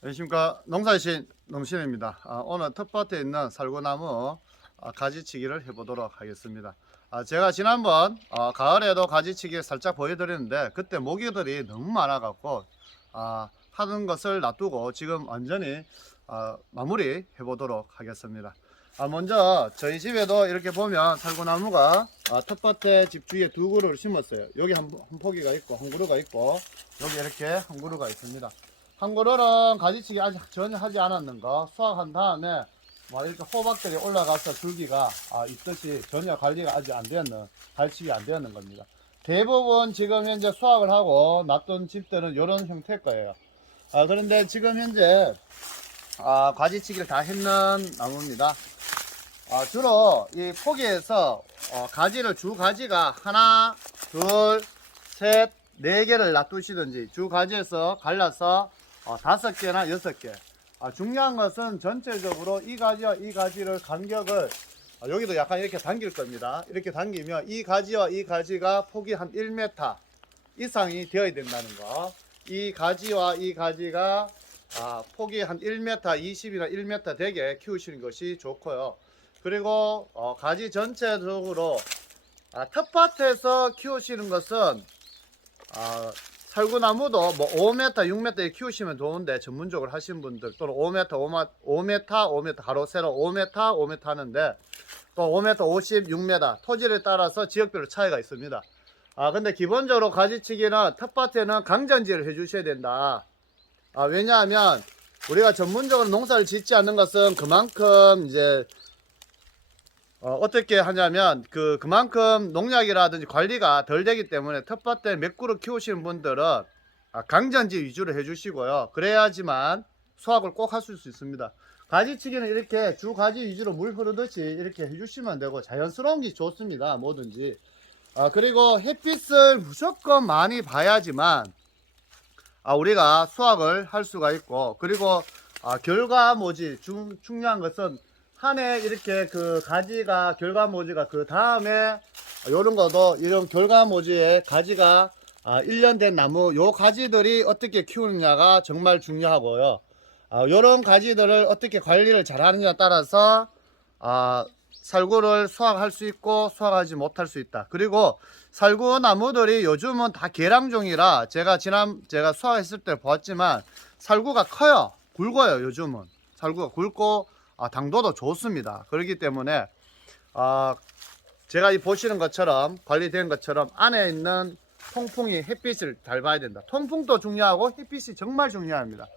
안녕하십니까. 농사이신 농신입니다. 오늘 텃밭에 있는 살구나무 가지치기를 해보도록 하겠습니다. 제가 지난번 가을에도 가지치기 살짝 보여드렸는데 그때 모기들이 너무 많아갖고 하는 것을 놔두고 지금 완전히 마무리 해보도록 하겠습니다. 먼저 저희 집에도 이렇게 보면 살구나무가 텃밭에 집 주위에 두 그루를 심었어요. 여기 한 포기가 있고 한 그루가 있고 여기 이렇게 한 그루가 있습니다. 한 그루는 가지치기 아직 전혀 하지 않았는 거 수확한 다음에 이렇게 호박들이 올라가서 줄기가 있듯이 전혀 관리가 아직 안 되었는, 가지치기 안 되었는 겁니다. 대부분 지금 현재 수확을 하고 놔둔 집들은 이런 형태일 거예요. 그런데 지금 현재 가지치기를 다 했는 나무입니다. 주로 이 포기에서 가지를 주 가지가 하나, 둘, 셋, 네 개를 놔두시든지 주 가지에서 갈라서 5개나 6개. 중요한 것은 전체적으로 이 가지와 이 가지를 간격을 여기도 약간 이렇게 당길 겁니다. 이렇게 당기면 이 가지와 이 가지가 폭이 한 1m 이상이 되어야 된다는 거. 이 가지와 이 가지가 폭이 한 1m 20이나 1m 되게 키우시는 것이 좋고요. 그리고 가지 전체적으로 텃밭에서 키우시는 것은 살구나무도 뭐 5m, 6m에 키우시면 좋은데 전문적으로 하시는 분들 또는 5m, 5m 가로 세로 5m, 5m 하는데 또 5m, 50, 6m 토지에 따라서 지역별로 차이가 있습니다. 근데 기본적으로 가지치기는 텃밭에는 강전지를 해주셔야 된다. 왜냐하면 우리가 전문적으로 농사를 짓지 않는 것은 그만큼 이제 어떻게 하냐면 그만큼 농약이라든지 관리가 덜 되기 때문에 텃밭에 몇 그루 키우시는 분들은 강전지 위주로 해주시고요. 그래야지만 수확을 꼭 하실 수 있습니다. 가지치기는 이렇게 주 가지 위주로 물 흐르듯이 이렇게 해주시면 되고 자연스러운 게 좋습니다. 뭐든지. 그리고 햇빛을 무조건 많이 봐야지만 우리가 수확을 할 수가 있고, 그리고 결과모지 중요한 것은 한 해 이렇게 그 가지가 결과모지가 그 다음에 요런 것도 이런 결과모지에 가지가 1년 된 나무 요 가지들이 어떻게 키우느냐가 정말 중요하고요. 요런 가지들을 어떻게 관리를 잘 하느냐에 따라서 살구를 수확할 수 있고 수확하지 못할 수 있다. 그리고 살구 나무들이 요즘은 다 계량종이라 제가 수확했을 때 보았지만 살구가 커요. 굵어요. 요즘은 살구가 굵고 당도도 좋습니다. 그렇기 때문에 제가 이 보시는 것처럼 관리된 것처럼 안에 있는 통풍이 햇빛을 잘 봐야 된다. 통풍도 중요하고 햇빛이 정말 중요합니다.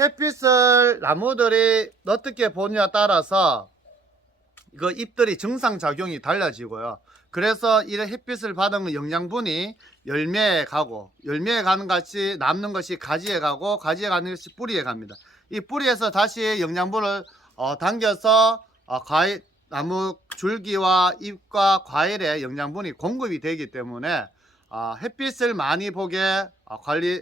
햇빛을 나무들이 어떻게 보느냐에 따라서 그 잎들이 증상작용이 달라지고요. 그래서 이런 햇빛을 받은 영양분이 열매에 가고, 열매에 가는 것이 남는 것이 가지에 가고, 가지에 가는 것이 뿌리에 갑니다. 이 뿌리에서 다시 영양분을 당겨서 나무 줄기와 잎과 과일에 영양분이 공급이 되기 때문에 햇빛을 많이 보게 관리해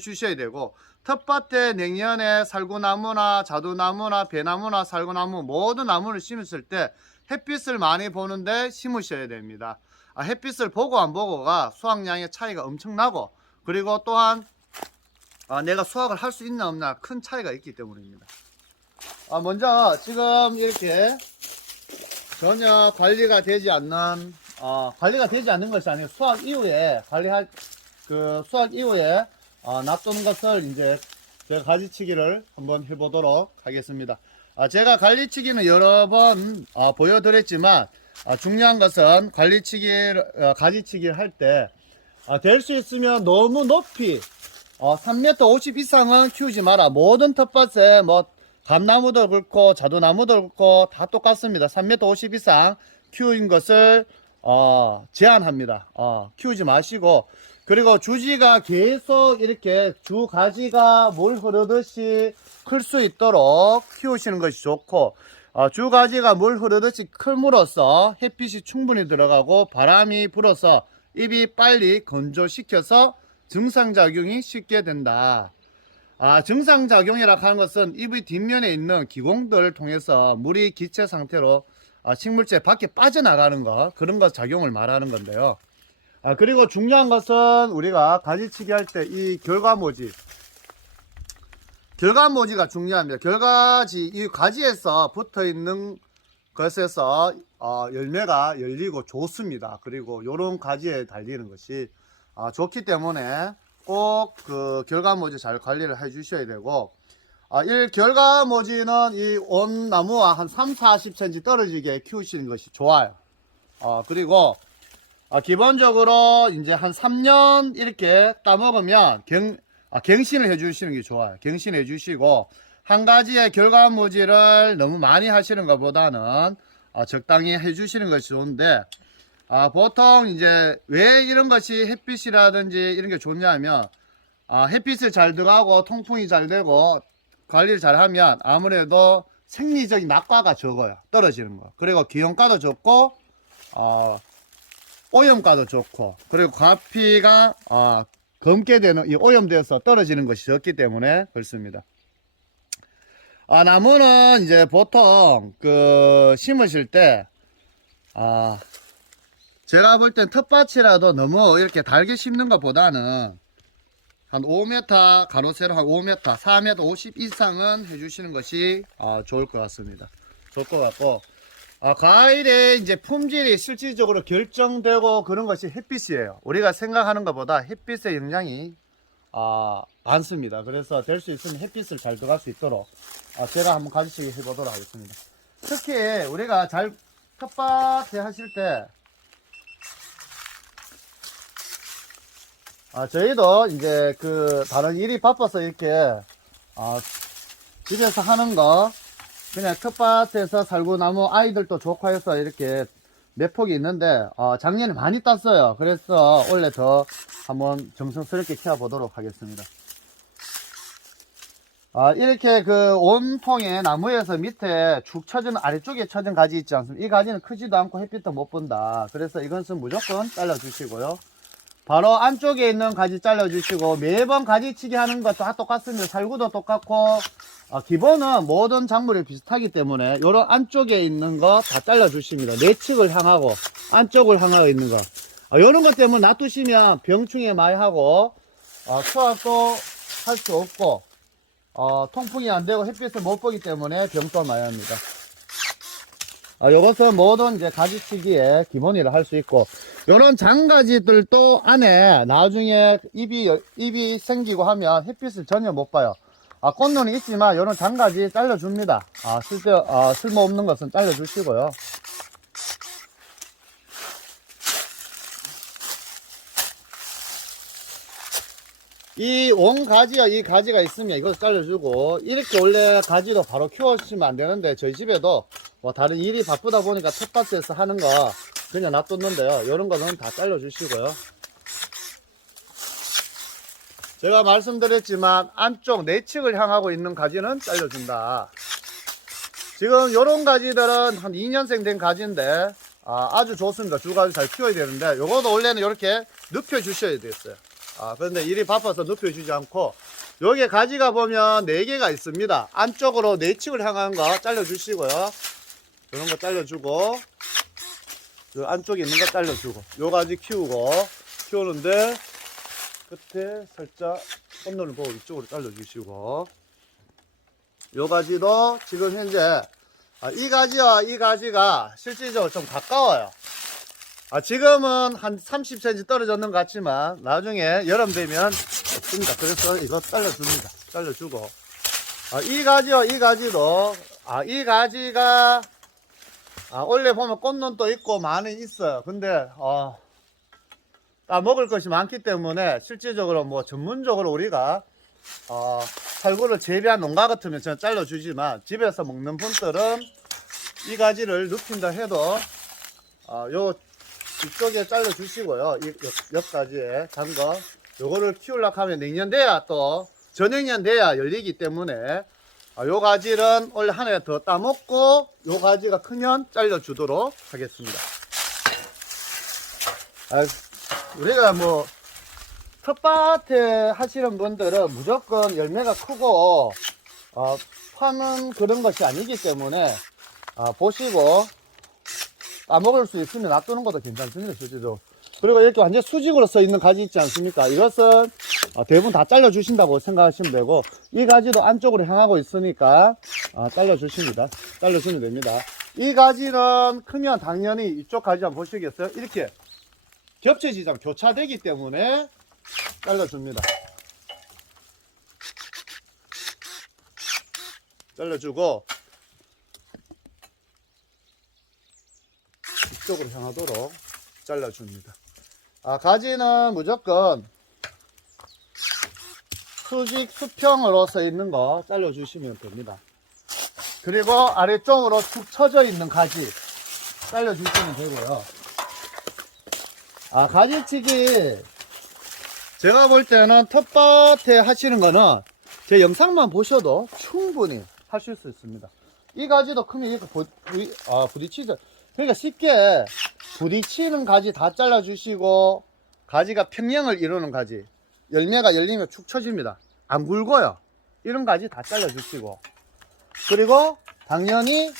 주셔야 되고, 텃밭에 내년에 살구나무나 자두나무나 배나무나 살구나무 모든 나무를 심었을 때 햇빛을 많이 보는데 심으셔야 됩니다. 햇빛을 보고 안 보고가 수확량의 차이가 엄청나고, 그리고 또한 내가 수확을 할 수 있나 없나 큰 차이가 있기 때문입니다. 먼저 지금 이렇게 전혀 관리가 되지 않는 것이 아니고 수확 이후에 수확 이후에 놔둔 것을 이제 제가 가지치기를 한번 해보도록 하겠습니다. 제가 가지치기는 여러 번 보여드렸지만 중요한 것은 가지치기를 할 때 될 수 있으면 너무 높이 3m 50 이상은 키우지 마라. 모든 텃밭에 뭐 감나무도 그렇고 자두나무도 그렇고 다 똑같습니다. 3m 50 이상 키우는 것을 제한합니다. 키우지 마시고, 그리고 주지가 계속 이렇게 주 가지가 물 흐르듯이 클 수 있도록 키우시는 것이 좋고, 주 가지가 물 흐르듯이 클므로써 햇빛이 충분히 들어가고 바람이 불어서 잎이 빨리 건조시켜서 증상작용이 쉽게 된다. 증상작용이라고 하는 것은 잎의 뒷면에 있는 기공들을 통해서 물이 기체 상태로 식물체 밖에 빠져나가는 것, 그런 것 작용을 말하는 건데요. 그리고 중요한 것은 우리가 가지치기 할 때 이 결과모지 결과모지가 중요합니다. 결과지, 이 가지에서 붙어 있는 것에서 열매가 열리고 좋습니다. 그리고 요런 가지에 달리는 것이 좋기 때문에 꼭 그 결과모지 잘 관리를 해 주셔야 되고, 이 결과모지는 이 온 나무와 한 3-40cm 떨어지게 키우시는 것이 좋아요. 그리고 기본적으로 이제 한 3년 이렇게 따먹으면 갱신을 해 주시는 게 좋아요. 갱신해 주시고, 한 가지의 결과물질을 너무 많이 하시는 것보다는 적당히 해 주시는 것이 좋은데, 보통 이제 왜 이런 것이 햇빛이라든지 이런 게 좋냐면, 햇빛을 잘 들어가고 통풍이 잘 되고 관리를 잘 하면 아무래도 생리적인 낙과가 적어요. 떨어지는 거. 그리고 기온가도 좋고, 오염가도 좋고, 그리고 과피가 검게 되는, 이 오염되어서 떨어지는 것이 적기 때문에 그렇습니다. 나무는 이제 보통 심으실 때 제가 볼 땐 텃밭이라도 너무 이렇게 달게 심는 것보다는 한 5m, 가로 세로 한 5m, 4m 50 이상은 해주시는 것이 좋을 것 같습니다. 좋을 것 같고, 과일의 이제 품질이 실질적으로 결정되고 그런 것이 햇빛이에요. 우리가 생각하는 것보다 햇빛의 영향이 많습니다. 그래서 될 수 있으면 햇빛을 잘 들어갈 수 있도록 제가 한번 가르치게 해보도록 하겠습니다. 특히 우리가 텃밭에 하실 때 저희도 이제 다른 일이 바빠서 이렇게 집에서 하는 거, 그냥 텃밭에서 살고 나무 아이들도 좋고 해서 이렇게 몇 폭이 있는데 작년에 많이 땄어요. 그래서 올해 더 한번 정성스럽게 키워보도록 하겠습니다. 이렇게 온통에 나무에서 밑에 축 처진, 아래쪽에 처진 가지 있지 않습니까? 이 가지는 크지도 않고 햇빛도 못 본다. 그래서 이것은 무조건 잘라 주시고요. 바로 안쪽에 있는 가지 잘라 주시고, 매번 가지치기 하는 것도 다 똑같습니다. 살구도 똑같고, 기본은 모든 작물이 비슷하기 때문에 요런 안쪽에 있는 거 다 잘라 주십니다. 내측을 향하고 안쪽을 향하고 있는 거, 요런 것 때문에 놔두시면 병충해 많이 하고 수확도 할 수 없고 통풍이 안 되고 햇빛을 못 보기 때문에 병도 많이 합니다. 요것은 모든 이제 가지치기의 기본이라 할 수 있고, 요런 장가지들도 안에 나중에 잎이 생기고 하면 햇빛을 전혀 못 봐요. 꽃눈이 있지만 요런 장가지 잘라줍니다. 쓸모없는 것은 잘라주시고요. 이 원가지와 이 가지가 있으면 이것을 잘라주고, 이렇게 원래 가지도 바로 키워주시면 안 되는데, 저희 집에도 다른 일이 바쁘다 보니까 텃밭에서 하는 거 그냥 놔뒀는데요. 이런 거는 다 잘라주시고요. 제가 말씀드렸지만 안쪽 내측을 향하고 있는 가지는 잘라준다. 지금 이런 가지들은 한 2년생 된 가지인데 아주 좋습니다. 줄가지 잘 키워야 되는데, 요거도 원래는 이렇게 눕혀 주셔야 됐어요. 그런데 일이 바빠서 눕혀 주지 않고, 여기 가지가 보면 4개가 있습니다. 안쪽으로 내측을 향한 거 잘라 주시고요. 이런 거 잘라주고, 요 안쪽에 있는 거 잘라주고, 요 가지 키우는데 끝에 살짝 꽃눈을 보고 이쪽으로 잘라주시고, 요 가지도 지금 현재 이 가지와 이 가지가 실질적으로 좀 가까워요. 지금은 한 30cm 떨어졌는 것 같지만 나중에 여름 되면 없습니다. 그래서 이거 잘라줍니다. 잘라주고, 이 가지와 이 가지도 이 가지가 원래 보면 꽃눈도 있고 많이 있어요. 근데 먹을 것이 많기 때문에 실질적으로 전문적으로 우리가 살구를 재배한 농가 같으면 저는 잘라주지만, 집에서 먹는 분들은 이 가지를 눕힌다 해도 요 이쪽에 잘라주시고요. 옆 가지에 단거 요거를 키우려고 하면 내년 돼야 또 전해년 돼야 열리기 때문에 요 가지는 원래 한 해 더 따먹고 요 가지가 크면 잘라주도록 하겠습니다. 우리가 텃밭에 하시는 분들은 무조건 열매가 크고 파는 그런 것이 아니기 때문에 보시고 따먹을 수 있으면 놔두는 것도 괜찮습니다. 실제로. 그리고 이렇게 완전 수직으로 써 있는 가지 있지 않습니까? 이것은 대부분 다 잘라주신다고 생각하시면 되고, 이 가지도 안쪽으로 향하고 있으니까 잘라주십니다. 잘라주면 됩니다. 이 가지는 크면 당연히 이쪽 가지 한번 보시겠어요? 이렇게 겹쳐지잖아. 교차되기 때문에 잘라줍니다. 잘라주고 이쪽으로 향하도록 잘라줍니다. 가지는 무조건 수직 수평으로 서 있는 거 잘라주시면 됩니다. 그리고 아래쪽으로 축 처져 있는 가지 잘라주시면 되고요. 가지치기 제가 볼 때는 텃밭에 하시는 거는 제 영상만 보셔도 충분히 하실 수 있습니다. 이 가지도 크면 이렇게 부딪히죠. 그러니까 쉽게 부딪히는 가지 다 잘라주시고, 가지가 평형을 이루는 가지, 열매가 열리면 축 처집니다. 안 굵어요. 이런 가지 다 잘라주시고, 그리고 당연히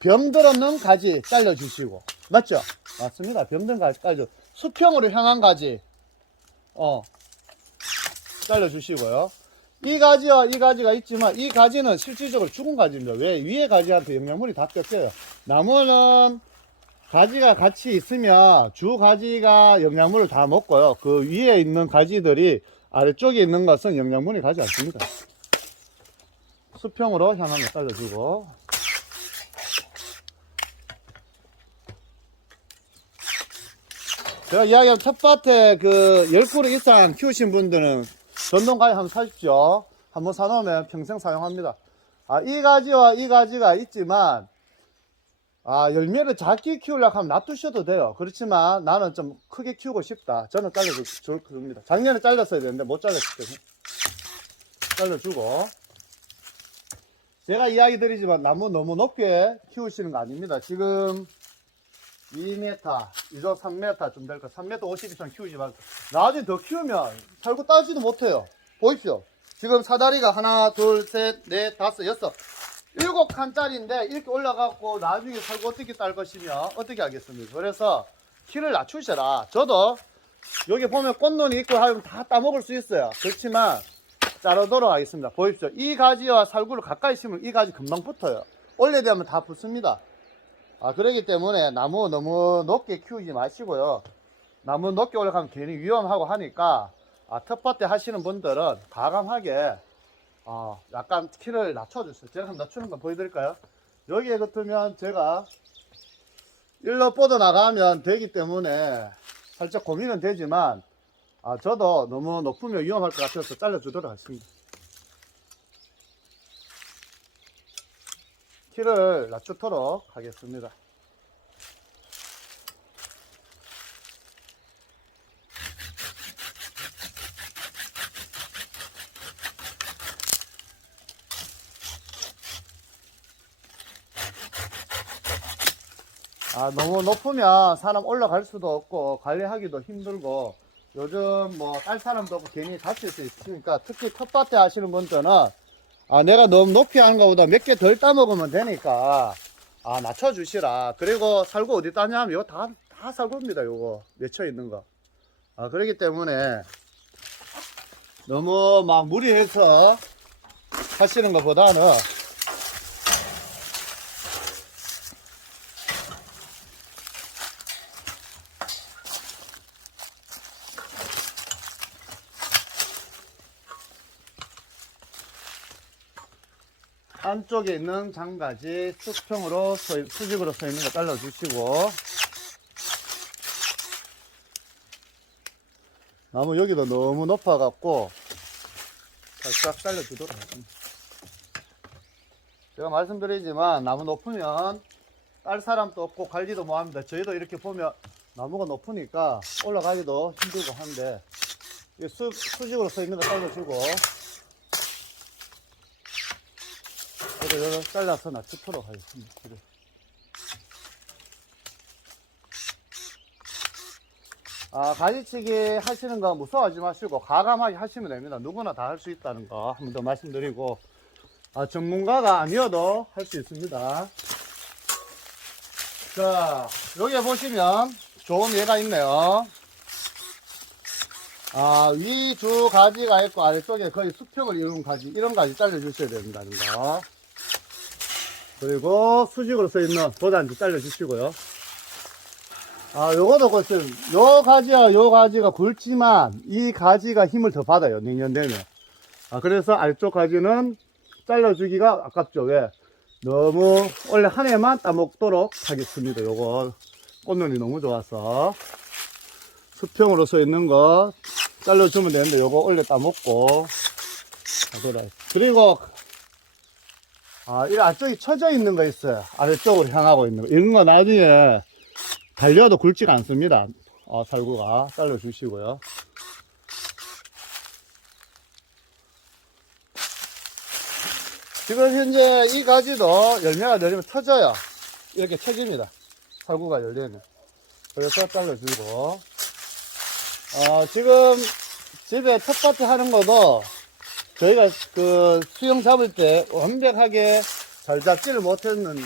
병들었는 가지 잘라주시고, 맞죠? 맞습니다. 병든 가지 잘라주시고, 수평으로 향한 가지 잘라주시고요. 이 가지와 이 가지가 있지만 이 가지는 실질적으로 죽은 가지입니다. 왜? 위에 가지한테 영양분이 다 뺏겨요. 나무는 가지가 같이 있으면 주 가지가 영양분을 다 먹고요. 그 위에 있는 가지들이 아래쪽에 있는 것은 영양분이 가지 않습니다. 수평으로 향한 거 잘라주고, 제가 이야기한 텃밭에 그 10그루 이상 키우신 분들은 전동가위 한번 사십시오. 한번 사놓으면 평생 사용합니다. 이 가지와 이 가지가 있지만 열매를 작게 키우려고 하면 놔두셔도 돼요. 그렇지만 나는 좀 크게 키우고 싶다. 저는 잘라줍니다. 작년에 잘랐어야 되는데 못 잘랐기 때문에 잘라주고, 제가 이야기 드리지만 나무 너무 높게 키우시는 거 아닙니다. 지금 2m, 이쪽 3m 좀 될 거, 3m 50 이상 키우지 말고, 나중에 더 키우면 살고 따지도 못해요. 보십시오. 지금 사다리가 하나, 둘, 셋, 넷, 다섯, 여섯, 7칸짜리인데 이렇게 올라가고 나중에 살고 어떻게 딸 것이며 어떻게 하겠습니까? 그래서 키를 낮추셔라. 저도 여기 보면 꽃눈이 있고 하면 다 따먹을 수 있어요. 그렇지만 자르도록 하겠습니다. 보십시오. 이 가지와 살구를 가까이 심으면 이 가지 금방 붙어요. 올려대면 다 붙습니다. 그렇기 때문에 나무 너무 높게 키우지 마시고요. 나무 높게 올라가면 괜히 위험하고 하니까 텃밭에 하시는 분들은 과감하게 약간 키를 낮춰주세요. 제가 한번 낮추는 거 보여드릴까요? 여기에 같으면 제가 일로 뻗어 나가면 되기 때문에 살짝 고민은 되지만 저도 너무 높으면 위험할 것 같아서 잘라주도록 하겠습니다. 키를 낮추도록 하겠습니다. 너무 높으면 사람 올라갈 수도 없고 관리하기도 힘들고, 요즘 뭐 딸 사람도 없고 괜히 다칠 수 있으니까, 특히 텃밭에 하시는 분들은 내가 너무 높이 하는 것보다 몇 개 덜 따먹으면 되니까 낮춰주시라. 그리고 살구 어디 따냐면 이거 다 살구입니다. 요거 맺혀 있는 거. 그렇기 때문에 너무 막 무리해서 하시는 것보다는 안쪽에 있는 장가지 수평으로 수직으로 서 있는 거 잘라주시고, 나무 여기도 너무 높아 갖고 살짝 잘라주도록 하겠습니다. 제가 말씀드리지만 나무 높으면 딸 사람도 없고 관리도 뭐합니다. 저희도 이렇게 보면 나무가 높으니까 올라가기도 힘들고 한데, 수직으로 서 있는 거 잘라주고, 그래서 잘라서 낮추도록 하겠습니다. 그래. 가지치기 하시는 거 무서워하지 마시고 과감하게 하시면 됩니다. 누구나 다 할 수 있다는 거 한 번 더 말씀드리고, 전문가가 아니어도 할 수 있습니다. 자, 여기 보시면 좋은 예가 있네요. 위 주 가지가 있고 아래쪽에 거의 수평을 이룬 가지, 이런 가지 잘라주셔야 된다는 거. 그리고 수직으로 써 있는 도단지 잘라주시고요. 요거도 그렇습니다. 요 가지와 요 가지가 굵지만 이 가지가 힘을 더 받아요, 냉년되면. 그래서 아래쪽 가지는 잘라주기가 아깝죠. 왜? 너무 원래 한 해만 따먹도록 하겠습니다. 요거 꽃눈이 너무 좋아서 수평으로 써 있는 거 잘라주면 되는데 요거 원래 따먹고 그리고 이 안쪽이 처져 있는 거 있어요. 아래쪽으로 향하고 있는 거. 이런 거 나중에 달려도 굵지가 않습니다. 살구가 잘라주시고요. 지금 현재 이 가지도 열매가 내리면 터져요. 이렇게 터집니다. 살구가 열리면. 그래서 잘라주고. 지금 집에 텃밭에 하는 것도 저희가 그 수영 잡을 때 완벽하게 잘 잡지를 못했는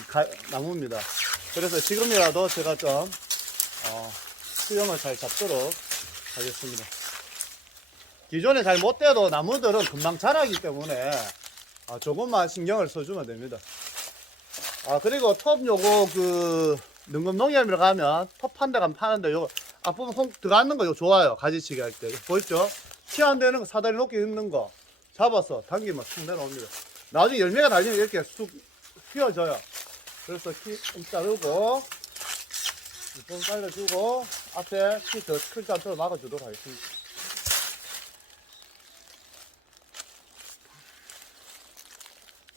나무입니다. 그래서 지금이라도 제가 좀 수영을 잘 잡도록 하겠습니다. 기존에 잘 못돼도 나무들은 금방 자라기 때문에 조금만 신경을 써주면 됩니다. 그리고 톱 요거 능금농협에 가면 톱 한 대 가면 파는데 요거 앞부분 홍 들어가는 거 이거 좋아요. 가지치기 할 때. 보이죠? 키 안 되는 거 사다리 놓기 힘든 거 잡아서 당기면 쑥 내려옵니다. 나중에 열매가 달리면 이렇게 쑥 휘어져요. 그래서 키 좀 자르고 좀 잘라주고 앞에 키 더 크지 않도록 막아주도록 하겠습니다.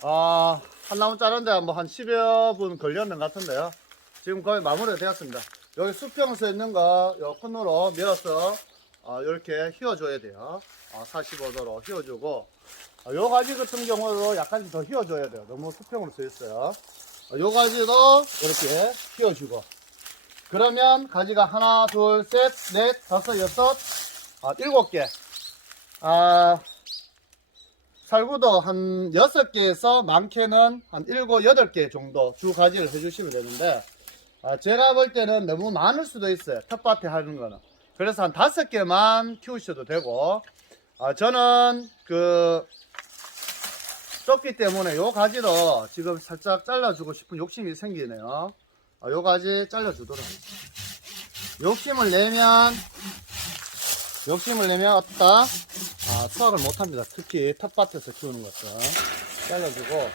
한 나무 자르는데 뭐 한 10여 분 걸렸는 것 같은데요. 지금 거의 마무리가 되었습니다. 여기 수평 서 있는 거 요 끈으로 밀어서 이렇게 휘어줘야 돼요. 45도로 휘어주고 요 가지 같은 경우도 약간 더 휘어줘야 돼요. 너무 수평으로 서 있어요. 요 가지도 이렇게 휘어주고 그러면 가지가 하나, 둘, 셋, 넷, 다섯, 여섯, 7개. 살구도 한 6개에서 많게는 한 7, 8개 정도 주 가지를 해주시면 되는데 제가 볼 때는 너무 많을 수도 있어요. 텃밭에 하는 거는. 그래서 한 5개만 키우셔도 되고 저는 좁기 때문에 요 가지도 지금 살짝 잘라주고 싶은 욕심이 생기네요. 요 가지 잘라주도록 하겠습니다. 욕심을 내면 어따 수확을 못합니다. 특히 텃밭에서 키우는 것은 잘라주고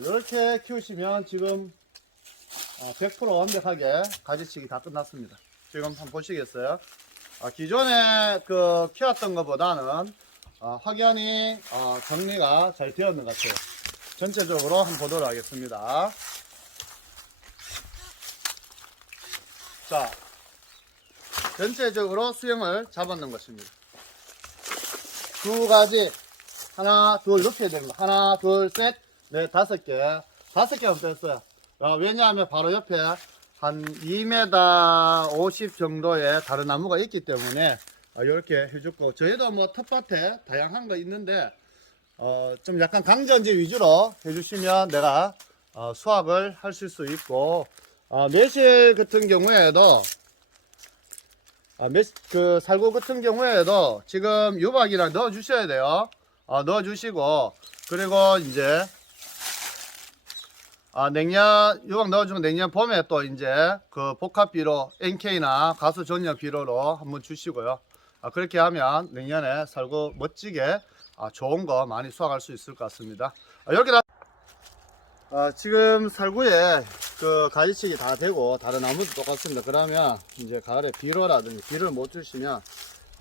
이렇게 키우시면 지금 100% 완벽하게 가지치기 다 끝났습니다. 지금 한번 보시겠어요? 기존에 키웠던 것보다는 확연히 정리가 잘 되었는 것 같아요. 전체적으로 한번 보도록 하겠습니다. 자, 전체적으로 수영을 잡았는 것입니다. 두 가지 하나 둘 높여야 됩니다. 하나 둘 셋 넷 5개 5개만 뺐어요. 왜냐하면 바로 옆에 한 2m 50 정도의 다른 나무가 있기 때문에 이렇게 해줬고 저희도 뭐 텃밭에 다양한 거 있는데 좀 약간 강전지 위주로 해주시면 내가 수확을 하실 수 있고 매실 같은 경우에도 살구 같은 경우에도 지금 유박이랑 넣어 주셔야 돼요. 넣어 주시고 그리고 이제 유박 넣어주면 내년 봄에 또 이제 복합비료 NK나 가수 전력 비료로 한번 주시고요. 그렇게 하면 내년에 살구 멋지게 좋은 거 많이 수확할 수 있을 것 같습니다. 여기다 지금 살구에 가지치기 다 되고 다른 나무도 똑같습니다. 그러면 이제 가을에 비료라든지 비료를 못 주시면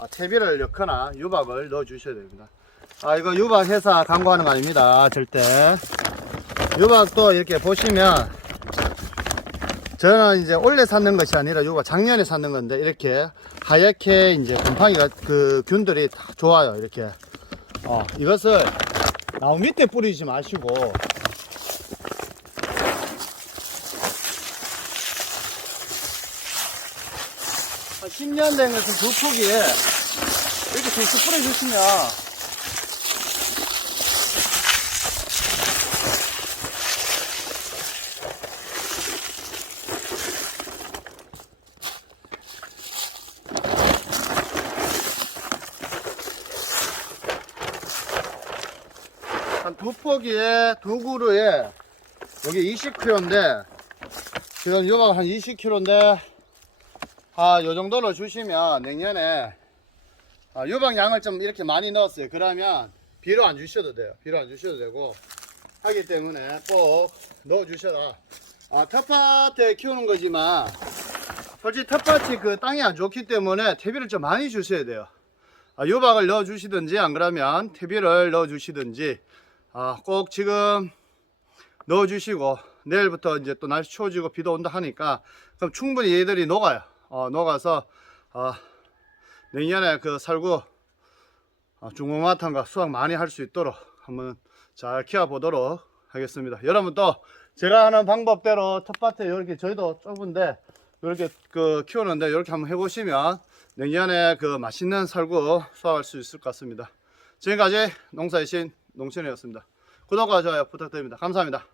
퇴비를 넣거나 유박을 넣어 주셔야 됩니다. 이거 유박 회사 광고하는 거 아닙니다. 절대. 유박도 이렇게 보시면 저는 이제 올해 샀는 것이 아니라 유박 작년에 샀는 건데 이렇게 하얗게 이제 곰팡이가 균들이 다 좋아요. 이렇게 이것을 나무 밑에 뿌리지 마시고 한 10년 된 것은 두 포기에 이렇게 툭툭 뿌려주시면 한 두 포기에 두 그루에 여기 20kg인데 지금 유박 한 20kg인데 요 정도로 주시면 내년에 유박 양을 좀 이렇게 많이 넣었어요. 그러면 비료 안 주셔도 돼요. 비료 안 주셔도 되고 하기 때문에 꼭 넣어 주셔라. 텃밭에 키우는 거지만 솔직히 텃밭이 그 땅이 안 좋기 때문에 퇴비를 좀 많이 주셔야 돼요. 유박을 넣어 주시든지 안 그러면 퇴비를 넣어 주시든지 꼭 지금 넣어 주시고 내일부터 이제 또 날씨 추워지고 비도 온다 하니까 그럼 충분히 얘들이 녹아요. 녹아서 내년에 그 살구 중공마탄과 수확 많이 할 수 있도록 한번 잘 키워 보도록 하겠습니다. 여러분 또 제가 하는 방법대로 텃밭에 이렇게 저희도 좁은데 이렇게 그 키우는데 이렇게 한번 해보시면 내년에 그 맛있는 살구 수확할 수 있을 것 같습니다. 지금까지 농사의 신 농촌이었습니다. 구독과 좋아요 부탁드립니다. 감사합니다.